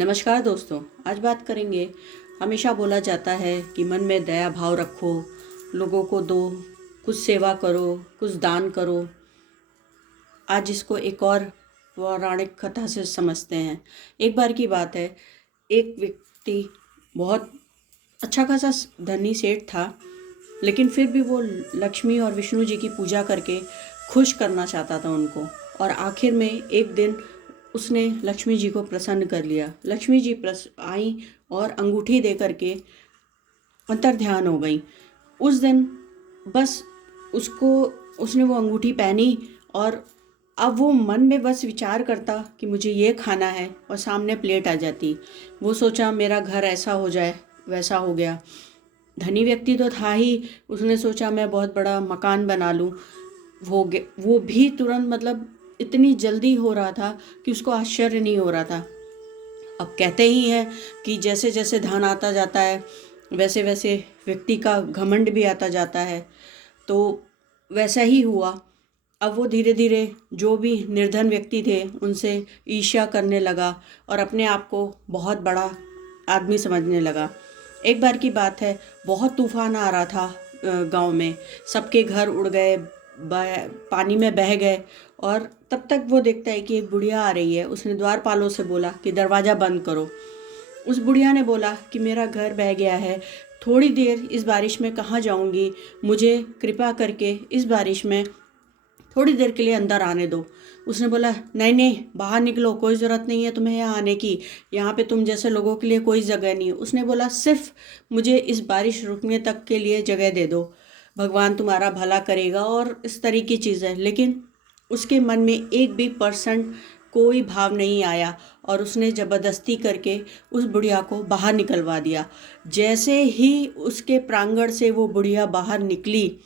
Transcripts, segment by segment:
नमस्कार दोस्तों, आज बात करेंगे। हमेशा बोला जाता है कि मन में दया भाव रखो, लोगों को दो, कुछ सेवा करो, कुछ दान करो। आज इसको एक और पौराणिक कथा से समझते हैं। एक बार की बात है, एक व्यक्ति बहुत अच्छा खासा धनी सेठ था, लेकिन फिर भी वो लक्ष्मी और विष्णु जी की पूजा करके खुश करना चाहता था उनको। और आखिर में एक दिन उसने लक्ष्मी जी को प्रसन्न कर लिया। लक्ष्मी जी आई और अंगूठी दे करके अंतर्ध्यान हो गई। उस दिन बस उसको उसने वो अंगूठी पहनी और अब वो मन में बस विचार करता कि मुझे ये खाना है और सामने प्लेट आ जाती। वो सोचा मेरा घर ऐसा हो जाए, वैसा हो गया। धनी व्यक्ति तो था ही, उसने सोचा मैं बहुत बड़ा मकान बना लूँ। वो भी तुरंत, मतलब इतनी जल्दी हो रहा था कि उसको आश्चर्य नहीं हो रहा था। अब कहते ही हैं कि जैसे जैसे धन आता जाता है वैसे वैसे व्यक्ति का घमंड भी आता जाता है। तो वैसा ही हुआ। अब वो धीरे धीरे जो भी निर्धन व्यक्ति थे उनसे ईर्ष्या करने लगा और अपने आप को बहुत बड़ा आदमी समझने लगा। एक बार की बात है, बहुत तूफान आ रहा था गांव में। सबके घर उड़ गए, पानी में बह गए। और तब तक वो देखता है कि एक बुढ़िया आ रही है। उसने द्वारपालों से बोला कि दरवाज़ा बंद करो। उस बुढ़िया ने बोला कि मेरा घर बह गया है, थोड़ी देर इस बारिश में कहाँ जाऊंगी, मुझे कृपा करके इस बारिश में थोड़ी देर के लिए अंदर आने दो। उसने बोला नहीं नहीं, बाहर निकलो, कोई ज़रूरत नहीं है तुम्हें यहाँ आने की। यहाँ पे तुम जैसे लोगों के लिए कोई जगह नहीं है। उसने बोला सिर्फ मुझे इस बारिश रुकने तक के लिए जगह दे दो, भगवान तुम्हारा भला करेगा और इस तरह की चीज़ें। लेकिन उसके मन में एक भी परसेंट कोई भाव नहीं आया और उसने ज़बरदस्ती करके उस बुढ़िया को बाहर निकलवा दिया। जैसे ही उसके प्रांगण से वो बुढ़िया बाहर निकली,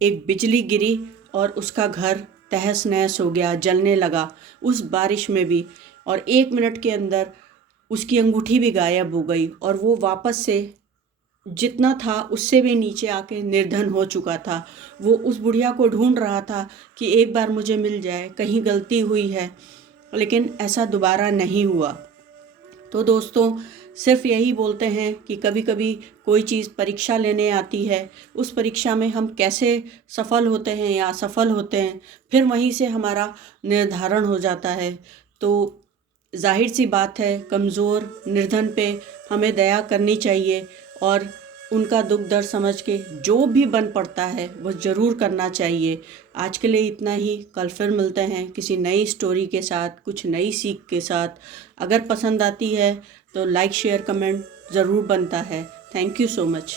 एक बिजली गिरी और उसका घर तहस नहस हो गया, जलने लगा उस बारिश में भी। और 1 मिनट के अंदर उसकी अंगूठी भी गायब हो गई और वो वापस से जितना था उससे भी नीचे आके निर्धन हो चुका था। वो उस बुढ़िया को ढूंढ रहा था कि एक बार मुझे मिल जाए, कहीं गलती हुई है, लेकिन ऐसा दोबारा नहीं हुआ। तो दोस्तों, सिर्फ यही बोलते हैं कि कभी कभी कोई चीज़ परीक्षा लेने आती है, उस परीक्षा में हम कैसे सफल होते हैं या असफल होते हैं, फिर वहीं से हमारा निर्धारण हो जाता है। तो जाहिर सी बात है, कमज़ोर निर्धन पे हमें दया करनी चाहिए और उनका दुख दर्द समझ के जो भी बन पड़ता है वो ज़रूर करना चाहिए। आज के लिए इतना ही। कल फिर मिलते हैं किसी नई स्टोरी के साथ, कुछ नई सीख के साथ। अगर पसंद आती है तो लाइक शेयर कमेंट ज़रूर बनता है। Thank you so much.